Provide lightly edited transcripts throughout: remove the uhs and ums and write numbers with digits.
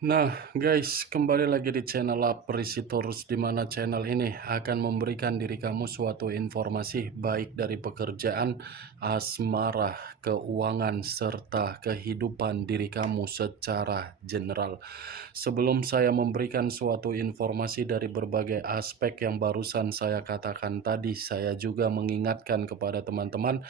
Nah, guys, kembali lagi di channel Apresitorus, di mana channel ini akan memberikan diri kamu suatu informasi baik dari pekerjaan, asmara, keuangan, serta kehidupan diri kamu secara general. Sebelum saya memberikan suatu informasi dari berbagai aspek yang barusan saya katakan tadi, saya juga mengingatkan kepada teman-teman,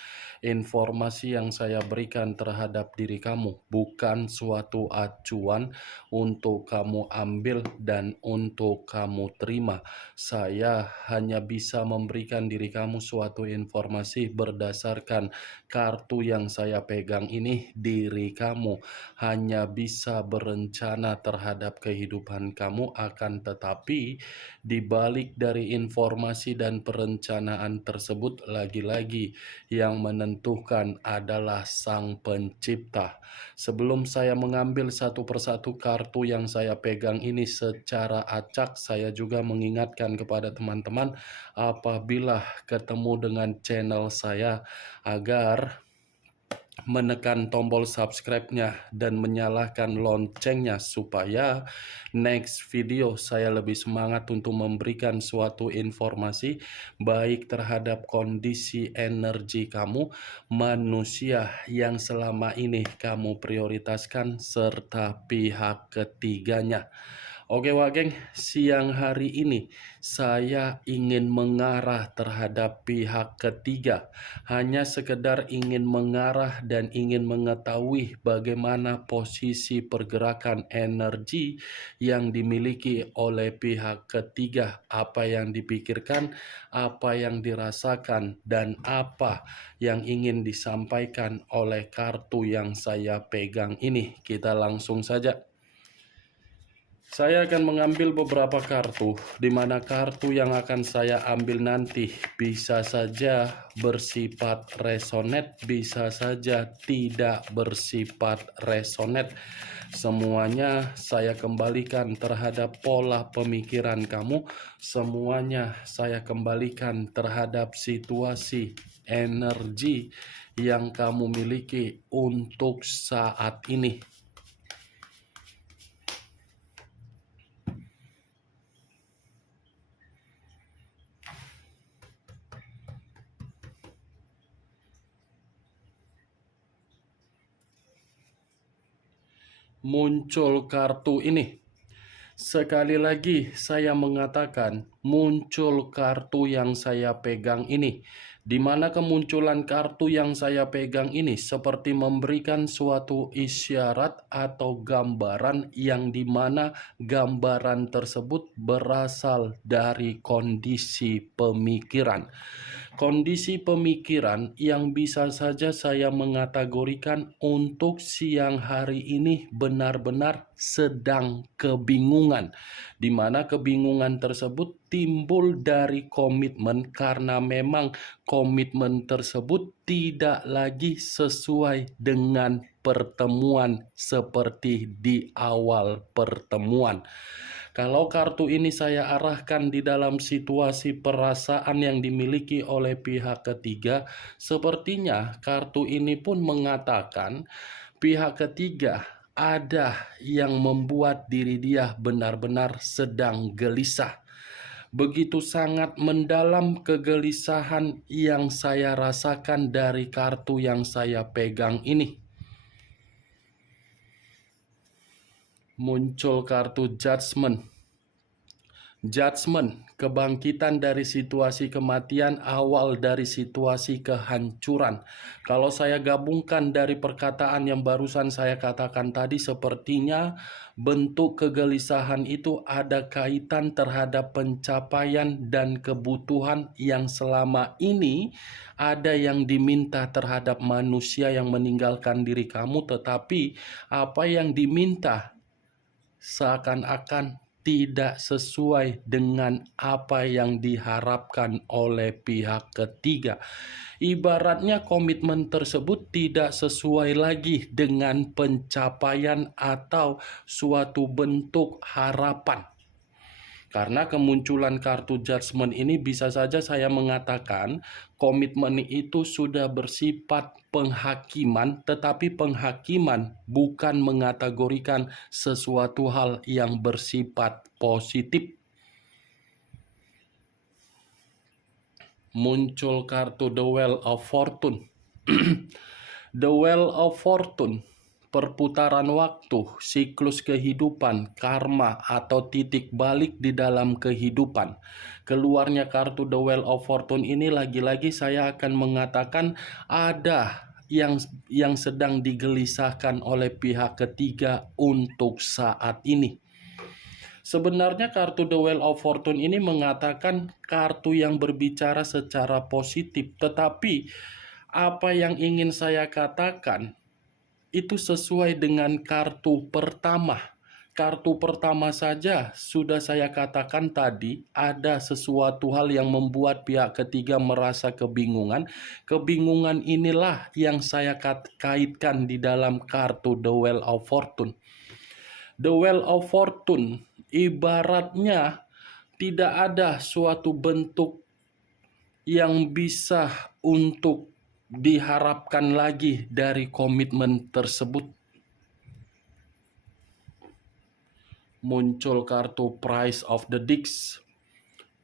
informasi yang saya berikan terhadap diri kamu bukan suatu acuan untuk kamu ambil dan untuk kamu terima. Saya hanya bisa memberikan diri kamu suatu informasi berdasarkan kartu yang saya pegang ini. Diri kamu hanya bisa berencana terhadap kehidupan kamu, akan tetapi di balik dari informasi dan perencanaan tersebut, lagi-lagi yang menentukan adalah Sang Pencipta. Sebelum saya mengambil satu persatu kartu yang saya pegang ini secara acak, saya juga mengingatkan kepada teman-teman apabila ketemu dengan channel saya agar menekan tombol subscribe-nya dan menyalakan loncengnya supaya next video saya lebih semangat untuk memberikan suatu informasi baik terhadap kondisi energi kamu, manusia yang selama ini kamu prioritaskan, serta pihak ketiganya. Oke Wageng, siang hari ini saya ingin mengarah terhadap pihak ketiga. Hanya sekedar ingin mengarah dan ingin mengetahui bagaimana posisi pergerakan energi yang dimiliki oleh pihak ketiga. Apa yang dipikirkan, apa yang dirasakan, dan apa yang ingin disampaikan oleh kartu yang saya pegang ini. Kita langsung saja. Saya akan mengambil beberapa kartu, di mana kartu yang akan saya ambil nanti bisa saja bersifat resonate, bisa saja tidak bersifat resonate. Semuanya saya kembalikan terhadap pola pemikiran kamu, semuanya saya kembalikan terhadap situasi energi yang kamu miliki untuk saat ini. Muncul kartu ini. Sekali lagi saya mengatakan muncul kartu yang saya pegang ini. Di mana kemunculan kartu yang saya pegang ini seperti memberikan suatu isyarat atau gambaran yang dimana gambaran tersebut berasal dari kondisi pemikiran. Kondisi pemikiran yang bisa saja saya mengategorikan untuk siang hari ini benar-benar sedang kebingungan, di mana kebingungan tersebut timbul dari komitmen karena memang komitmen tersebut tidak lagi sesuai dengan pertemuan seperti di awal pertemuan. Kalau kartu ini saya arahkan di dalam situasi perasaan yang dimiliki oleh pihak ketiga, sepertinya kartu ini pun mengatakan pihak ketiga ada yang membuat diri dia benar-benar sedang gelisah. Begitu sangat mendalam kegelisahan yang saya rasakan dari kartu yang saya pegang ini. Muncul kartu Judgment. Judgment, kebangkitan dari situasi kematian, awal dari situasi kehancuran. Kalau saya gabungkan dari perkataan yang barusan saya katakan tadi, sepertinya bentuk kegelisahan itu ada kaitan terhadap pencapaian dan kebutuhan yang selama ini ada yang diminta terhadap manusia yang meninggalkan diri kamu, tetapi apa yang diminta seakan-akan tidak sesuai dengan apa yang diharapkan oleh pihak ketiga. Ibaratnya komitmen tersebut tidak sesuai lagi dengan pencapaian atau suatu bentuk harapan. Karena kemunculan kartu judgment ini bisa saja saya mengatakan komitmen itu sudah bersifat penghakiman, tetapi penghakiman bukan mengategorikan sesuatu hal yang bersifat positif. Muncul kartu The Wheel of Fortune. The Wheel of Fortune, perputaran waktu, siklus kehidupan, karma, atau titik balik di dalam kehidupan. Keluarnya kartu The Wheel of Fortune ini lagi-lagi saya akan mengatakan ada yang sedang digelisahkan oleh pihak ketiga untuk saat ini. Sebenarnya kartu The Wheel of Fortune ini mengatakan kartu yang berbicara secara positif, tetapi apa yang ingin saya katakan itu sesuai dengan kartu pertama. Kartu pertama saja sudah saya katakan tadi ada sesuatu hal yang membuat pihak ketiga merasa kebingungan. Kebingungan inilah yang saya kaitkan di dalam kartu The Wheel of Fortune. The Wheel of Fortune ibaratnya tidak ada suatu bentuk yang bisa untuk diharapkan lagi dari komitmen tersebut. Muncul kartu Price of the Dicks.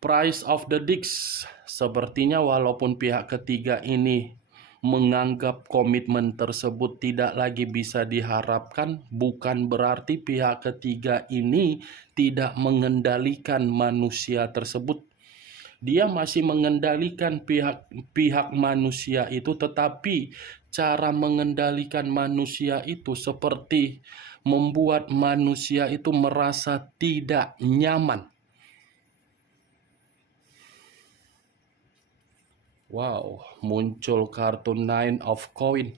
Price of the Dicks, sepertinya walaupun pihak ketiga ini menganggap komitmen tersebut tidak lagi bisa diharapkan, bukan berarti pihak ketiga ini tidak mengendalikan manusia tersebut. Dia masih mengendalikan pihak manusia itu, tetapi cara mengendalikan manusia itu seperti membuat manusia itu merasa tidak nyaman. Wow, muncul kartu Nine of Coin,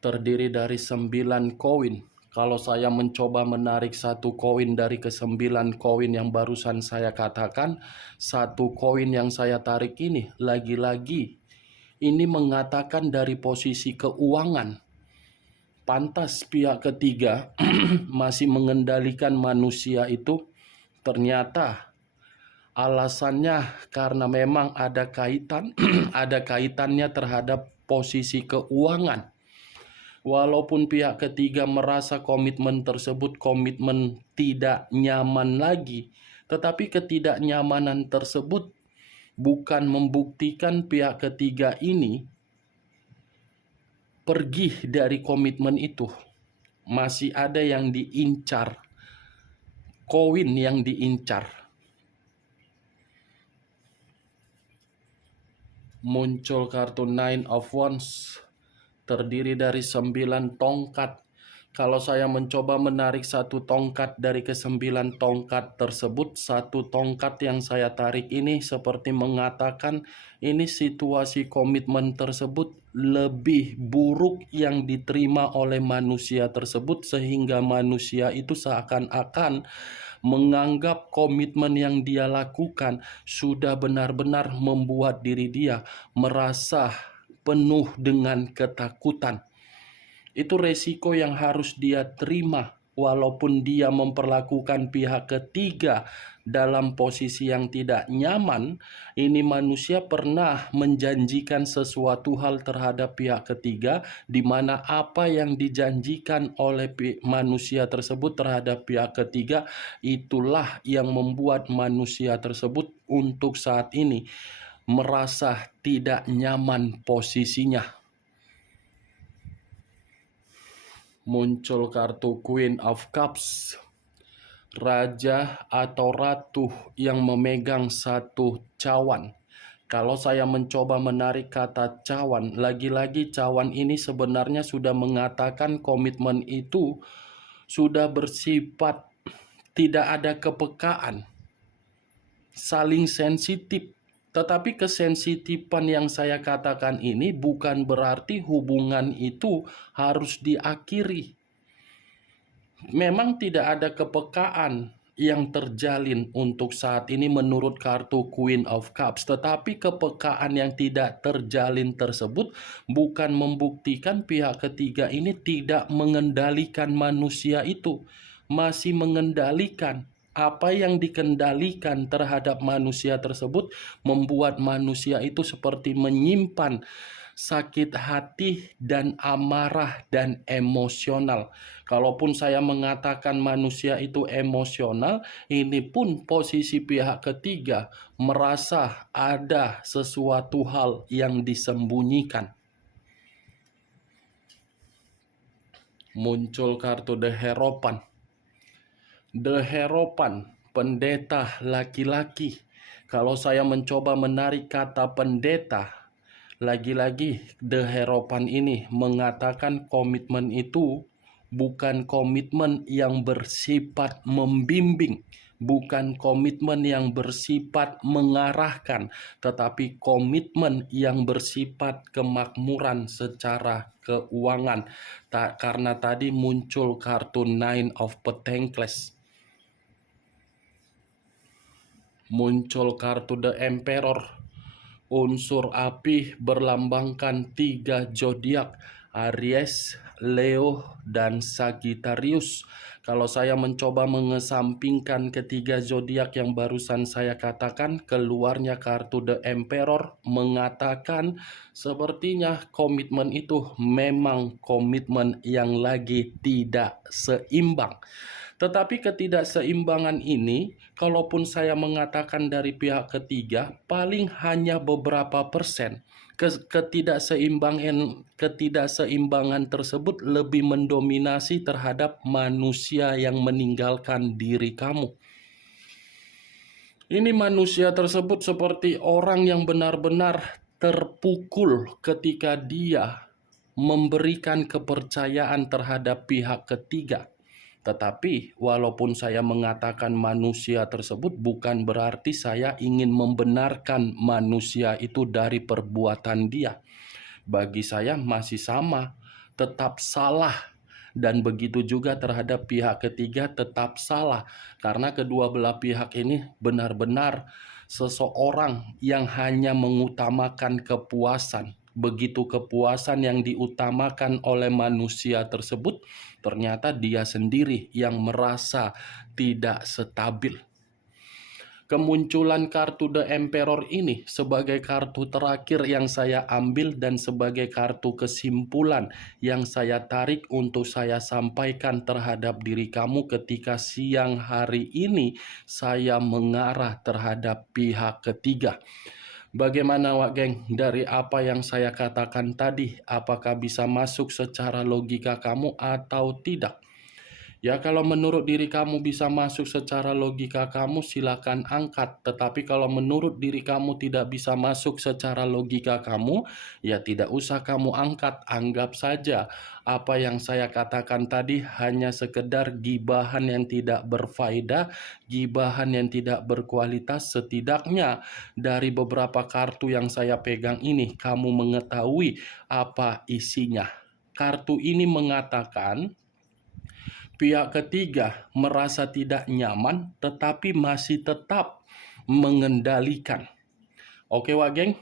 terdiri dari 9 koin. Kalau saya mencoba menarik satu koin dari ke-9 koin yang barusan saya katakan, satu koin yang saya tarik ini lagi-lagi ini mengatakan dari posisi keuangan. Pantas pihak ketiga masih mengendalikan manusia itu. Ternyata alasannya karena memang ada kaitannya terhadap posisi keuangan. Walaupun pihak ketiga merasa komitmen tersebut komitmen tidak nyaman lagi, tetapi ketidaknyamanan tersebut bukan membuktikan pihak ketiga ini pergi dari komitmen itu. Masih ada yang diincar, koin yang diincar. Muncul kartu Nine of Wands, terdiri dari 9 tongkat. Kalau saya mencoba menarik satu tongkat dari ke-9 tongkat tersebut, satu tongkat yang saya tarik ini seperti mengatakan ini situasi komitmen tersebut lebih buruk yang diterima oleh manusia tersebut, sehingga manusia itu seakan-akan menganggap komitmen yang dia lakukan sudah benar-benar membuat diri dia merasa penuh dengan ketakutan. Itu resiko yang harus dia terima, walaupun dia memperlakukan pihak ketiga dalam posisi yang tidak nyaman. Ini manusia pernah menjanjikan sesuatu hal terhadap pihak ketiga, di mana apa yang dijanjikan oleh manusia tersebut terhadap pihak ketiga itulah yang membuat manusia tersebut untuk saat ini merasa tidak nyaman posisinya. Muncul kartu Queen of Cups, raja atau ratu yang memegang satu cawan. Kalau saya mencoba menarik kata cawan, lagi-lagi cawan ini sebenarnya sudah mengatakan komitmen itu sudah bersifat tidak ada kepekaan, saling sensitif. Tetapi kesensitifan yang saya katakan ini bukan berarti hubungan itu harus diakhiri. Memang tidak ada kepekaan yang terjalin untuk saat ini menurut kartu Queen of Cups. Tetapi kepekaan yang tidak terjalin tersebut bukan membuktikan pihak ketiga ini tidak mengendalikan manusia itu. Masih mengendalikan. apa yang dikendalikan terhadap manusia tersebut membuat manusia itu seperti menyimpan sakit hati dan amarah dan emosional. Kalaupun saya mengatakan manusia itu emosional, ini pun posisi pihak ketiga merasa ada sesuatu hal yang disembunyikan. Muncul kartu The Hierophant. The Hierophant, pendeta laki-laki. Kalau saya mencoba menarik kata pendeta, lagi-lagi The Hierophant ini mengatakan komitmen itu bukan komitmen yang bersifat membimbing, bukan komitmen yang bersifat mengarahkan, tetapi komitmen yang bersifat kemakmuran secara keuangan. Karena tadi muncul kartu Nine of Pentacles. Muncul kartu The Emperor. Unsur api berlambangkan 3 zodiak, Aries, Leo, dan Sagittarius. Kalau saya mencoba mengesampingkan ketiga zodiak yang barusan saya katakan, keluarnya kartu The Emperor mengatakan sepertinya komitmen itu memang komitmen yang lagi tidak seimbang. Tetapi ketidakseimbangan ini, kalaupun saya mengatakan dari pihak ketiga, paling hanya beberapa persen. Ketidakseimbangan tersebut lebih mendominasi terhadap manusia yang meninggalkan diri kamu. Ini manusia tersebut seperti orang yang benar-benar terpukul ketika dia memberikan kepercayaan terhadap pihak ketiga. Tetapi walaupun saya mengatakan manusia tersebut, bukan berarti saya ingin membenarkan manusia itu dari perbuatan dia. Bagi saya masih sama, tetap salah. Dan begitu juga terhadap pihak ketiga tetap salah. Karena kedua belah pihak ini benar-benar seseorang yang hanya mengutamakan kepuasan. Begitu kepuasan yang diutamakan oleh manusia tersebut, ternyata dia sendiri yang merasa tidak stabil. Kemunculan kartu The Emperor ini sebagai kartu terakhir yang saya ambil dan sebagai kartu kesimpulan yang saya tarik untuk saya sampaikan terhadap diri kamu ketika siang hari ini saya mengarah terhadap pihak ketiga. Bagaimana Wak Geng dari apa yang saya katakan tadi? Apakah bisa masuk secara logika kamu atau tidak? Ya, kalau menurut diri kamu bisa masuk secara logika kamu, silakan angkat. Tetapi kalau menurut diri kamu tidak bisa masuk secara logika kamu, ya tidak usah kamu angkat. Anggap saja apa yang saya katakan tadi hanya sekedar gibahan yang tidak berfaedah, gibahan yang tidak berkualitas. Setidaknya dari beberapa kartu yang saya pegang ini, kamu mengetahui apa isinya. Kartu ini mengatakan pihak ketiga merasa tidak nyaman tetapi masih tetap mengendalikan. Oke Wak Geng,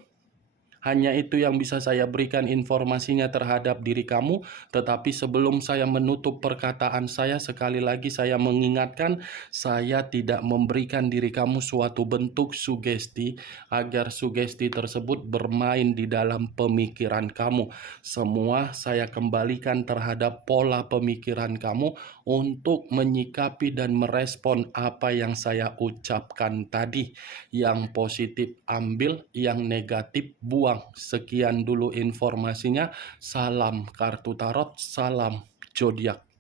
hanya itu yang bisa saya berikan informasinya terhadap diri kamu. Tetapi sebelum saya menutup perkataan saya, sekali lagi saya mengingatkan, saya tidak memberikan diri kamu suatu bentuk sugesti agar sugesti tersebut bermain di dalam pemikiran kamu. Semua saya kembalikan terhadap pola pemikiran kamu untuk menyikapi dan merespon apa yang saya ucapkan tadi. Yang positif ambil, yang negatif buang. Sekian dulu informasinya. Salam kartu tarot, salam zodiak.